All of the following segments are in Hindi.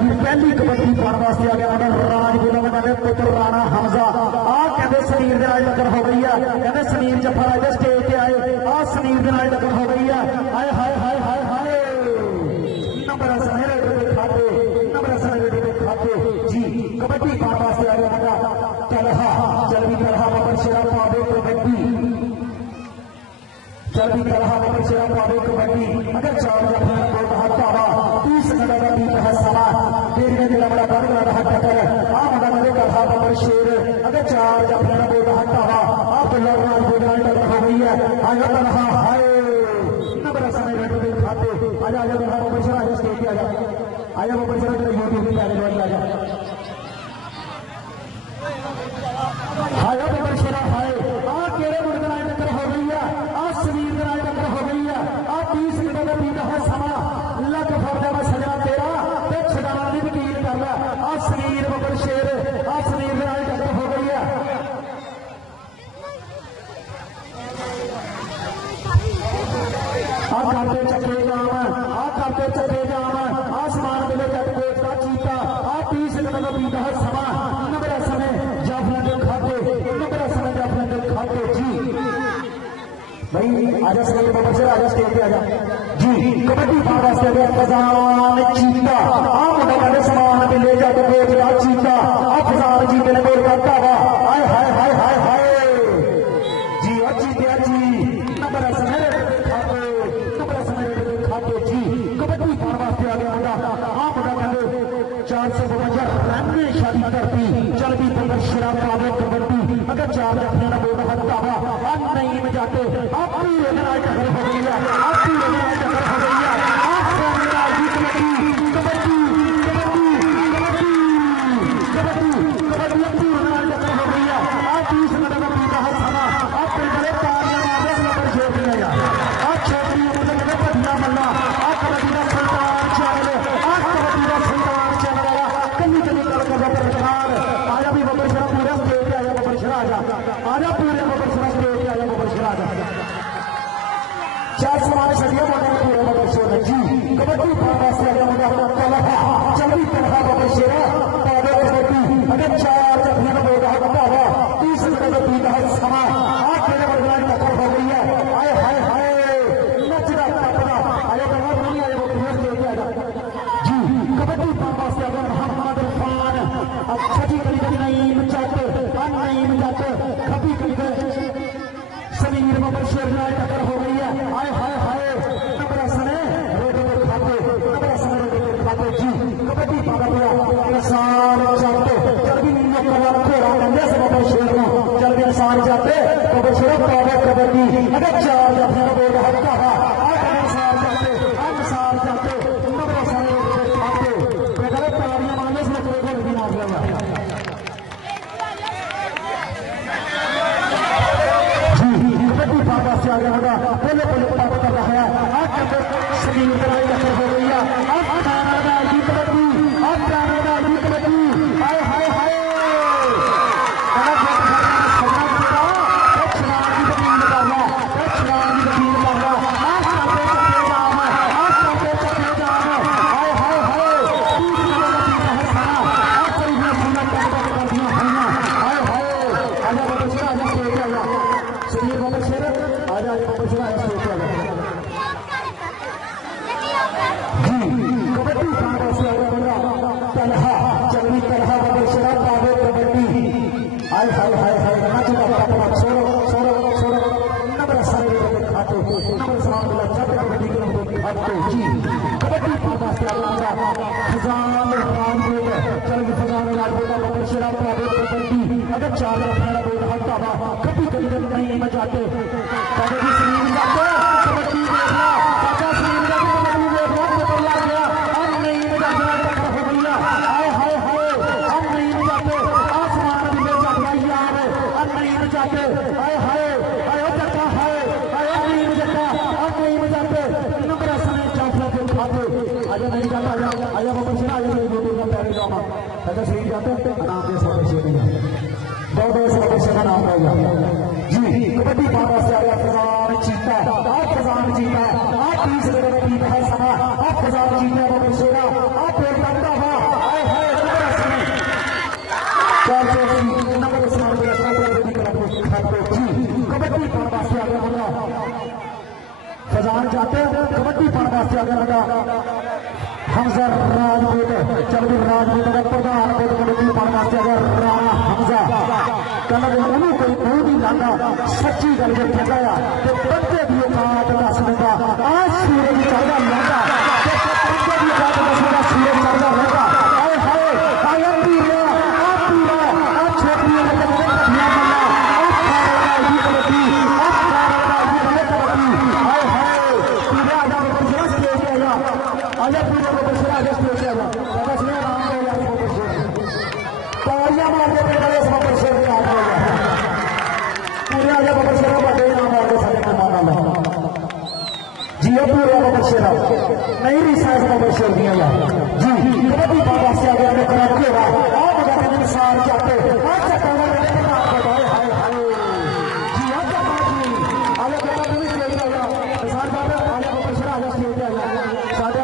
की पहली कबड्डी पाने वास्ते आ गया राजगुला ने पुत्र राणा हमजा आ कहते सनीर के नाल टक्कर हो गई है कहते सनीर जफा राजा स्टेज पे आए आ सनीर के नाल टक्कर हो गई है हाय हाय हाय हाय हाय नंबर सनेरे के खाते नंबर सनेरे के खाते जी कबड्डी पाने वास्ते आ गया तलहा चलवी तलहा बाबर शेरा पावे कबड्डी चलवी तलहा बाबर शेरा पावे कबड्डी अगर चार जफा को हटावा 30 मिनट का बीत है समा देखने के लंबा कर रहा टक्कर आ मगर मेरे तलहा बाबर शेर अगर चार जफा को हटावा आप लड़ना बोलना टक्कर हो गई है आया तलहा हाय नंबर सनेरे के खाते आजा आजा बाबर शेरा आजा स्टेज पे आया बाबर शेरा तेरे यूट्यूब पे आने वाला आजा हाय बाबर शेरा हाय आ केरे मुर्गे नाल टक्कर हो गई है आ समीर के नाल टक्कर हो गई है आ 30 मिनट का बीत है समा लग फरदा मैं सजा तेरा ते छड़ाना दी वकील कर ले आ समीर बाबर शेर आ समीर के नाल टक्कर हो गई है आ करते चक्के जाम आ करते चक्के जाम आसमान मिले जट कोट का चीता आ 30 मिनट का बीत है समा नंबर समय जाफर के खाते नंबर समय जाफर के खाते जी भाई आजा स्टेज पर बच्चे आजा स्टेज पे आजा जी कबड्डी पाने वास्ते आ गया फजान चीता आ मुंडा कहते समान पे ले जाके कोच का चीता आ फजान जीते ने गोल करता हुआ हाय हाय हाय हाय हाय जी आ जीते जी नंबर समय खाते नंबर समय खाते जी कबड्डी पाने वास्ते आ गया मुंडा आ मुंडा कहते 452 रन शादी करती चल भी बंदर शराब पावे कबड्डी अगर चार अपने बोल हटता हुआ अब नहीं में जाते अब पूरे लड़ाई टक्कर हो गई है अब पूरे लड़ाई टक्कर हो गई है अब लड़ाई कबड्डी कबड्डी कबड्डी कबड्डी कबड्डी कबड्डी अब पूरे लड़ाई टक्कर हो गई है अब 30 मिनट का बीता है समा अब पिंडले तालियां मारने नंबर छोड़ दिया गया अब छोटी उम्र में बढ़िया मल्ला अब कबड्डी का सुल्तान चैनल अब कबड्डी का सुल्तान चैनल वाला कहीं कहीं कर प्रचार आया भी बाबर शेरा पूरा स्टेज पे आया बाबर शेरा आजा पूरे बाबर शेरा स्टेज पे आया बाबर शेरा आजा चार समान सरिया माने पूरे बाबर शेरा जी कबड्डी पाने वास्ते आ गया मुंडा तलहा चलवी तलहा बाबर शेरा पावे कबड्डी अगर चार जफियां का बोल हटता हुआ 30 मिनट का बीत है समा आ तेरे बरगलान टक्कर हो गई है हाय हाय हाय नचदा टपदा आया बड़ा नहीं आया वो पूरे स्टेज पे आजा जी कबड्डी पाने वास्ते आ गया मोहम्मद इरफान अब छठी कली नहीं मचाते नहीं मचाते कभी कभी समीर बाबर शेर नाल टक्कर हो गई है हाय हाय हाय नंबर सने रोटे के खाते नंबर सने रोटे के खाते जी कबड्डी पाना पड़ा इंसान जाते चलवी नीले कलर घोड़ा कंधे से बाबर शेर को चलवी इंसान जाते बाबर शेर पावे कबड्डी अगर चार जाते बोल हटता है इंसान जाते नंबर सने रोटे के खाते बेटा तालियां मारने से कोई गोल भी ना लगा से आ गया होगा बोले बोले पाप कर रहा है आज शरीर लड़ाई टक्कर हो गई है अब कनाडा की कबड्डी अब कनाडा की कबड्डी हाय हाय हाय अगर चार अपना बोल हटता हुआ कभी कभी नहीं में जाते कबड्डी शरीर जाते कबड्डी देखना चाचा शरीर जाते कबड्डी देखना पेपर लग गया हम नहीं में जाते टक्कर हो गई हाय हाय हाय हम नहीं में जाते आसमान में ले जाता यार हम नहीं में जाते हाय हाय हाय जाता हाय हाय नहीं में जाता हम नहीं में जाते नंबर समय चाचा के खाते आजा नहीं जाता आजा बाबा शेरा आजा बोल का पैर जामा चाचा शरीर जाते नाम दे सब शेरा दो सदस्य का नाम होगा जी कबड्डी पाने से आया फजान चीता आप फजान जीता आप 30 मिनट बीत है समा आप फजान जीता बाबर शेरा आप पेड़ करता हुआ फजान जाते कबड्डी पाने वास्ते आ गया हमजा राजपूत चलवीर राजपूत का प्रधान कबड्डी पाने वास्ते आ गया राणा हमजा कल उन्होंने कोई दूर नहीं लाता सच्ची गल जो ठगाया तो बंदे की औकात दस देगा आज सूरज चढ़ता लहंगा बंदे की औकात दस देगा सूरज चढ़ता लहंगा आए हाय आया पीरा आ छोकरियों ने कदम कटिया मल्ला आजा पूरे को बसरा आजा स्टेज आजा बस ने नाम को यार को बसरा तालियां मार के पहले इस पर शेर का आ गया पूरे आजा को बसरा बड़े नाम मार के सारे को माना लो जी अब पूरे को बसरा नहीं रिसाइज को बसरा दिया यार जी कबड्डी बाबा से आगे ने करा के आ मजा के इंसान चाहते आज चक्कर में नाम बताए हाय हाय जी अब बाजी आजा कबड्डी में स्टेज आजा इंसान बाबा आजा को बसरा आजा स्टेज आजा साडे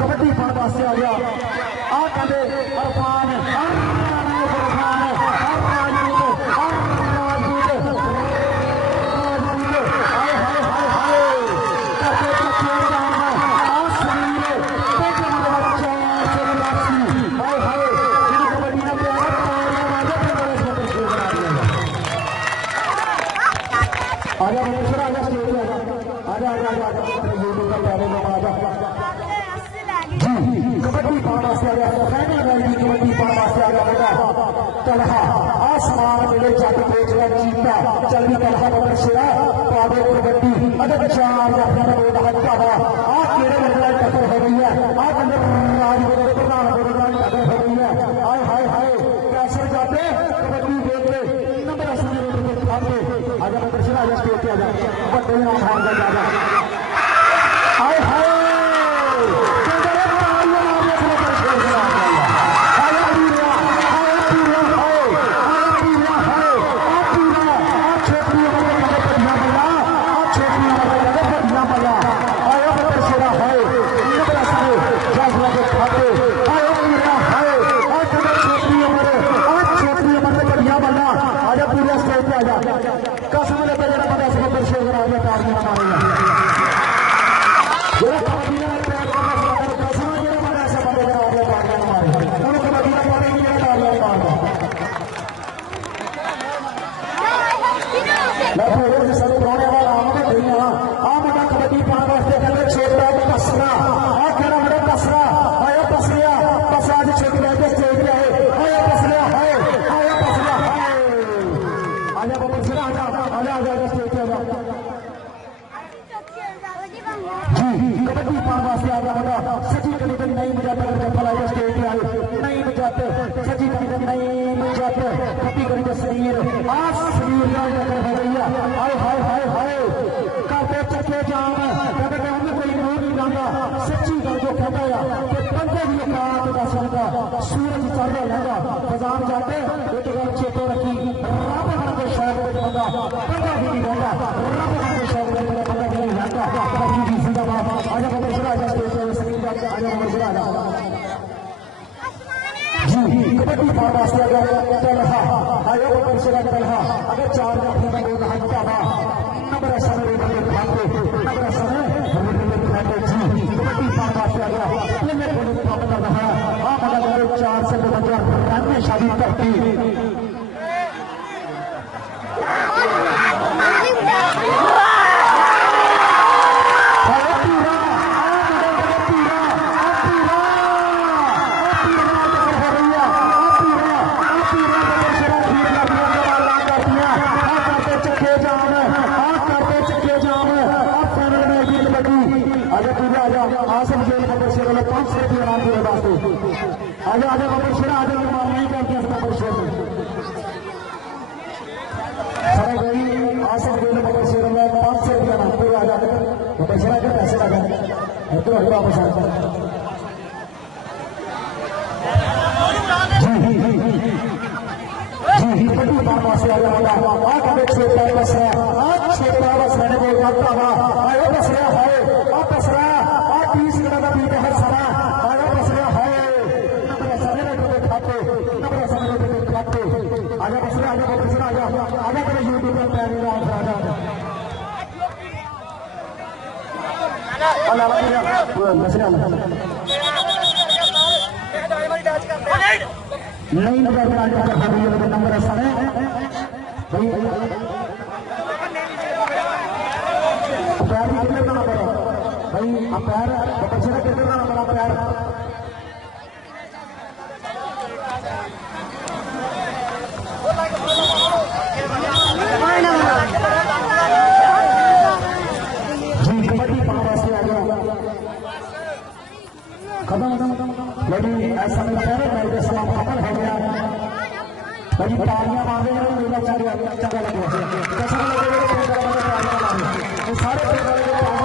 कबड्डी पाने वास्ते आ गया आ कहते अरफान आजा आजा आजा कबड्डी पाने वास्ते आ गया कबड्डी पाने वास्ते आ गया बेटा तलहा आसमान मिले जट बेचला जीता चल भी तलहा बबर शेरा पावे कबड्डी अगर चार जाफिया का बोल हत्या हुआ आ केड़े लगला टक्कर हो गई है आ बंदे राजपूत के प्रधान बोलदान टक्कर हो गई है हाय हाय हाय कैसे जाते कबड्डी देख ले नंबर असली के खाते आजा बबर शेरा आजा स्टेज पे आजा बड़े नाम खान का आजा हाय हाय कसम लेते जरा बड़ा से बड़ा शेर करा दिया तारियां मारेगा जरा कबड्डी में पैर का कसम जरा बड़ा से बड़ा करा दिया तारियां मारेगा उन्होंने कबड्डी में मारेगी जरा तारियां मारेगा मैं पूरे से सब पुराने वाला आमने नहीं हां आ बेटा कबड्डी पाने वास्ते कहते छोटा पसरा आ कहना बड़ा पसरा आया पसरिया पसरा जी छोटी लेके स्टेज पे आए आया पसरिया हाय आया पसरिया हाय आजा बबर से आजा आजा आजा स्टेज पे आजा जी कबड्डी पाने वास्ते आ गया बेटा सची कभी नहीं बजाते जब आया स्टेज पे आए नहीं बजाते सची कभी नहीं बजाते कभी कभी शरीर आज शरीर का टक्कर हो गई है हाय हाय हाय हाय काटे चक्के जाम कहते हैं हमें कोई मुंह नहीं लाता सच्ची गल जो कहता है कि बंदे की औकात का सदका सूरज चढ़ता लहंगा फजान जाते एक गल चेते रखी रब के शौक में बंदा बंदा भी नहीं रहता रब के शौक में बंदा नहीं रहता कभी भी जिंदाबाद आजा बबर शेरा आजा स्टेज पे सलीम आजा बबर शेरा आजा जी कबड्डी पाने वास्ते आ गया तलहा आया बबर शेरा तलहा अगर चार जाफिया का बोल हत्या हुआ नंबर समय में खाते नंबर समय में खाते जी कबड्डी पाने वास्ते आ गया ये मेरे बोले को काम कर रहा हां मगर मेरे 4 से 52 में शादी करती आसम जेल बबर शेर 500 रुपये इनाम दिए वास्ते आजा आजा बबर शेर आजा मार नहीं करते बबर शेर सारे गई आसम जेल बबर शेर 500 रुपये इनाम पूरा आजा बबर शेर के पैसे लगा तो अगला वापस आता जी कबड्डी पाने वास्ते आ गया आ कबड्डी छोटा बस है आज छोटा बस मैंने बोल रहा था आयो बस रहा है आ बस रहा 30 का बीट हर समय आया बसरा है नंबर समय में खाते नंबर समय में खाते आजा बसरा आजा बसरा आजा आजा तेरे यूट्यूब पर पैर लगा आजा नहीं नंबर समय भाई पैर बच्चे का कितना बड़ा पैर जी कबड्डी पावर से आ गया खत्म लेकिन ऐसा नहीं कह रहे मेरे सलाम खबर हो गया भाई तालियां मार रहे हैं मेरा चल गया कैसा लगेगा